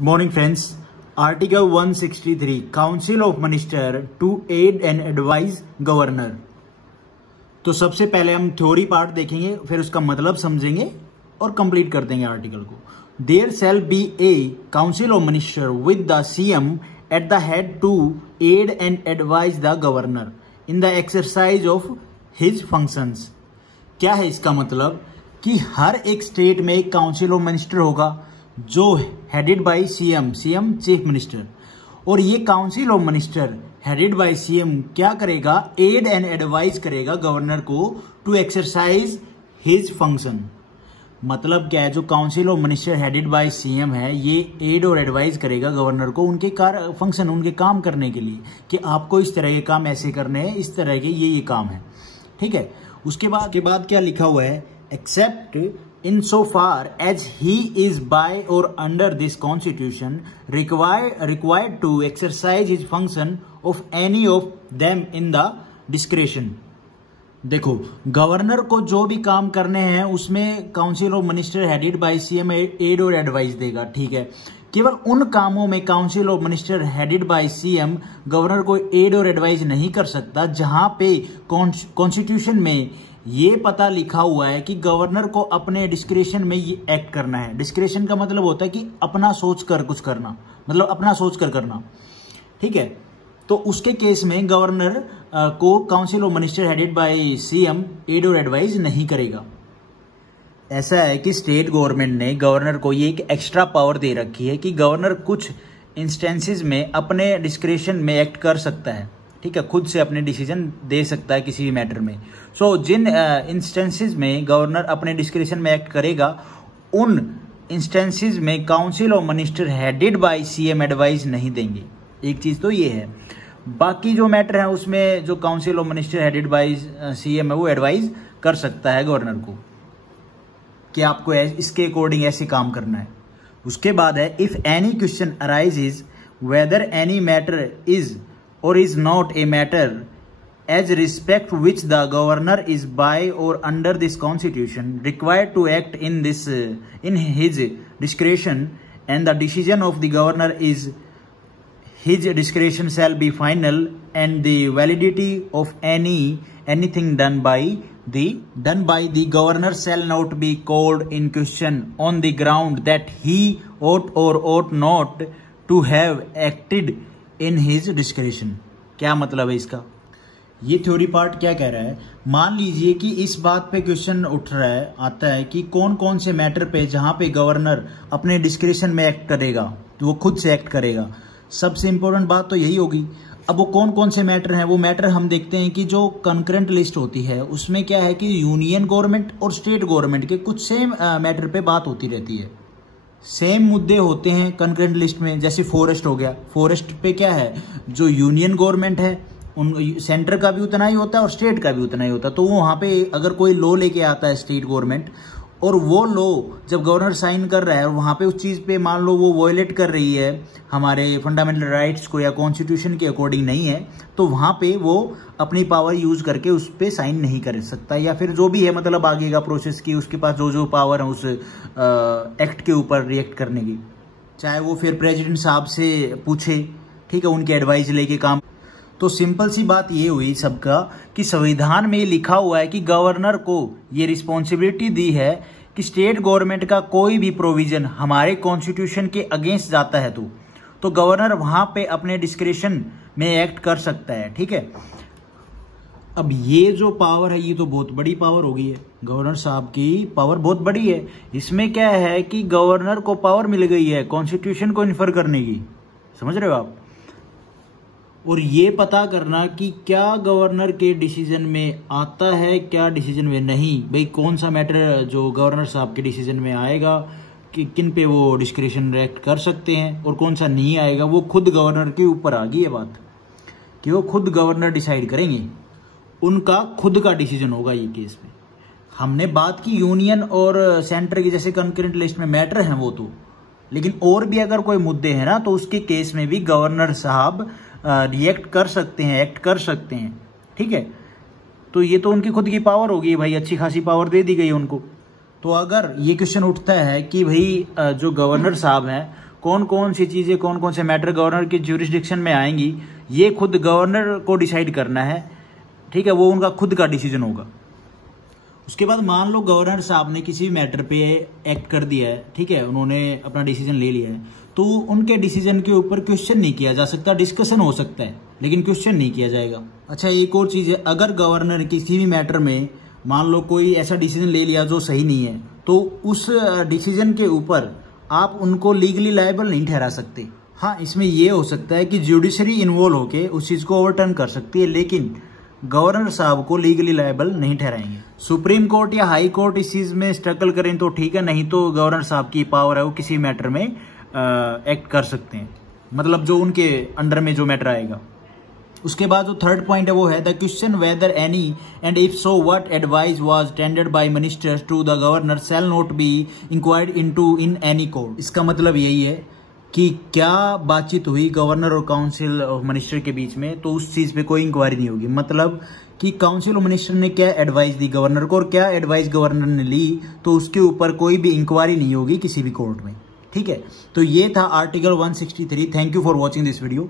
Morning friends. Article 163 Council of Minister to aid and advise Governor। तो सबसे पहले हम थ्योरी पार्ट देखेंगे, फिर उसका मतलब समझेंगे और कंप्लीट कर देंगे आर्टिकल को। There shall be a Council of Minister with the CM at the head to aid and advise the Governor in the exercise of his functions। क्या है इसका मतलब कि हर एक स्टेट में एक काउंसिल ऑफ मिनिस्टर होगा जो headed by CM chief minister, और ये council of minister headed by CM क्या करेगा, एड एंड एडवाइज करेगा गवर्नर को टू एक्सरसाइज हिज फंक्शन। मतलब क्या है, जो council of minister headed by CM है ये एड और एडवाइज करेगा गवर्नर को उनके फंक्शन, उनके काम करने के लिए कि आपको इस तरह के काम ऐसे करने हैं, इस तरह के ये काम है। ठीक है, उसके बाद क्या लिखा हुआ है, accept insofar as he is by or under this constitution required to exercise his function of any of them in the discretion। देखो, गवर्नर को जो भी काम करने हैं उसमें council of minister headed by CM aid और एडवाइस देगा। ठीक है, केवल उन कामों में council of minister headed by CM governor को एड और एडवाइस नहीं कर सकता जहां पे कॉन्स्टिट्यूशन में ये पता लिखा हुआ है कि गवर्नर को अपने डिस्क्रेशन में ये एक्ट करना है। डिस्क्रेशन का मतलब होता है कि अपना सोच कर कुछ करना, मतलब अपना सोच कर करना। ठीक है, तो उसके केस में गवर्नर को council of minister headed by CM aid और एडवाइस नहीं करेगा। ऐसा है कि स्टेट गवर्नमेंट ने गवर्नर को ये एक एक्स्ट्रा पावर दे रखी है कि गवर्नर कुछ इंस्टेंसेस में अपने डिस्क्रेशन में एक्ट कर सकता है। ठीक है, खुद से अपने डिसीजन दे सकता है किसी भी मैटर में। सो जिन इंस्टेंसेस में गवर्नर अपने डिस्क्रिप्शन में एक्ट करेगा उन इंस्टेंसेस में council of minister headed by CM advice नहीं देंगे। एक चीज तो ये है, बाकी जो मैटर है उसमें जो council of minister headed by CM है वो एडवाइस कर सकता है गवर्नर को कि आपको इसके अकॉर्डिंग ऐसे काम करना है। उसके बाद है, if any question arises whether any matter is or is not a matter as respect which the governor is by or under this constitution required to act in his discretion, and the decision of the governor is his discretion shall be final, and the validity of anything done by the governor shall not be called in question on the ground that he ought or ought not to have acted in his description. क्या मतलब है इसका, ये theory part क्या कह रहा है, मान लीजिए कि इस बात पे क्वेश्चन उठ रहा है, आता है कि कौन कौन से मैटर पे जहां पे गवर्नर अपने डिस्क्रिप्शन में एक्ट करेगा तो वो खुद से एक्ट करेगा। सबसे इंपॉर्टेंट बात तो यही होगी। अब वो कौन कौन से मैटर हैं, वो मैटर हम देखते हैं कि जो कंकरेंट लिस्ट होती है उसमें क्या है कि यूनियन गवर्नमेंट और स्टेट गवर्नमेंट के कुछ सेम मैटर पे बात होती रहती है, सेम मुद्दे होते हैं कंकरेंट लिस्ट में। जैसे फॉरेस्ट हो गया, फॉरेस्ट पे क्या है, जो यूनियन गवर्नमेंट है उन सेंटर का भी उतना ही होता है और स्टेट का भी उतना ही होता है। तो वहां पे अगर कोई लॉ लेके आता है स्टेट गवर्नमेंट और वो लॉ जब गवर्नर साइन कर रहा है और वहां पे उस चीज पे मान लो वो वायलेट कर रही है हमारे फंडामेंटल राइट्स को या कॉन्स्टिट्यूशन के अकॉर्डिंग नहीं है, तो वहां पे वो अपनी पावर यूज करके उस पे साइन नहीं कर सकता, या फिर जो भी है मतलब आगे का प्रोसेस की उसके पास जो पावर है उस एक्ट के ऊपर रिएक्ट करने की, चाहे वो फिर प्रेसिडेंट साहब से पूछे, ठीक है, उनके एडवाइस लेके काम। तो सिंपल सी बात ये हुई सबका कि संविधान में लिखा हुआ है कि गवर्नर को ये रिस्पॉन्सिबिलिटी दी है कि स्टेट गवर्नमेंट का कोई भी प्रोविजन हमारे कॉन्स्टिट्यूशन के अगेंस्ट जाता है तो गवर्नर वहां पे अपने डिस्क्रिप्शन में एक्ट कर सकता है। ठीक है, अब ये जो पावर है ये तो बहुत बड़ी पावर हो गई है, गवर्नर साहब की पावर बहुत बड़ी है। इसमें क्या है कि गवर्नर को पावर मिल गई है कॉन्स्टिट्यूशन को इन्फर करने की, समझ रहे हो आप, और ये पता करना कि क्या गवर्नर के डिसीजन में आता है, क्या डिसीजन में नहीं। भाई कौन सा मैटर जो गवर्नर साहब के डिसीजन में आएगा कि किन पे वो डिस्क्रिप्शन एक्ट कर सकते हैं और कौन सा नहीं आएगा, वो खुद गवर्नर के ऊपर आ गई है बात कि वो खुद गवर्नर डिसाइड करेंगे, उनका खुद का डिसीजन होगा ये केस में। हमने बात की यूनियन और सेंटर की, जैसे कंकरेंट लिस्ट में मैटर हैं वो तो, लेकिन और भी अगर कोई मुद्दे हैं ना तो उसके केस में भी गवर्नर साहब रिएक्ट कर सकते हैं, एक्ट कर सकते हैं। ठीक है, तो ये तो उनकी खुद की पावर होगी भाई, अच्छी खासी पावर दे दी गई उनको। तो अगर ये क्वेश्चन उठता है कि भाई जो गवर्नर साहब हैं कौन कौन सी चीज़ें, कौन कौन से मैटर गवर्नर के ज्यूरिसडिक्शन में आएंगी, ये खुद गवर्नर को डिसाइड करना है। ठीक है, वो उनका खुद का डिसीजन होगा। उसके बाद मान लो गवर्नर साहब ने किसी मैटर पे एक्ट कर दिया है, ठीक है, उन्होंने अपना डिसीजन ले लिया है, तो उनके डिसीजन के ऊपर क्वेश्चन नहीं किया जा सकता। डिस्कशन हो सकता है लेकिन क्वेश्चन नहीं किया जाएगा। अच्छा, एक और चीज़ है, अगर गवर्नर किसी भी मैटर में मान लो कोई ऐसा डिसीजन ले लिया जो सही नहीं है, तो उस डिसीजन के ऊपर आप उनको लीगली लायबल नहीं ठहरा सकते। हाँ, इसमें यह हो सकता है कि जुडिशरी इन्वॉल्व होके उस चीज़ को ओवरटर्न कर सकती है, लेकिन गवर्नर साहब को लीगली लायबल नहीं ठहराएंगे। सुप्रीम कोर्ट या हाई कोर्ट इस चीज़ में स्ट्रगल करें तो ठीक है, नहीं तो गवर्नर साहब की पावर है, वो किसी मैटर में एक्ट कर सकते हैं, मतलब जो उनके अंडर में जो मैटर आएगा। उसके बाद जो थर्ड पॉइंट है वो है the question whether any and if so what advice was tendered by ministers to the governor shall not be inquired into in any court. इसका मतलब यही है कि क्या बातचीत हुई गवर्नर और काउंसिल ऑफ मिनिस्टर के बीच में, तो उस चीज़ पे कोई इंक्वायरी नहीं होगी। मतलब कि काउंसिल ऑफ मिनिस्टर ने क्या एडवाइस दी गवर्नर को और क्या एडवाइस गवर्नर ने ली, तो उसके ऊपर कोई भी इंक्वायरी नहीं होगी किसी भी कोर्ट में। ठीक है, तो ये था article 163। Thank you for watching this video.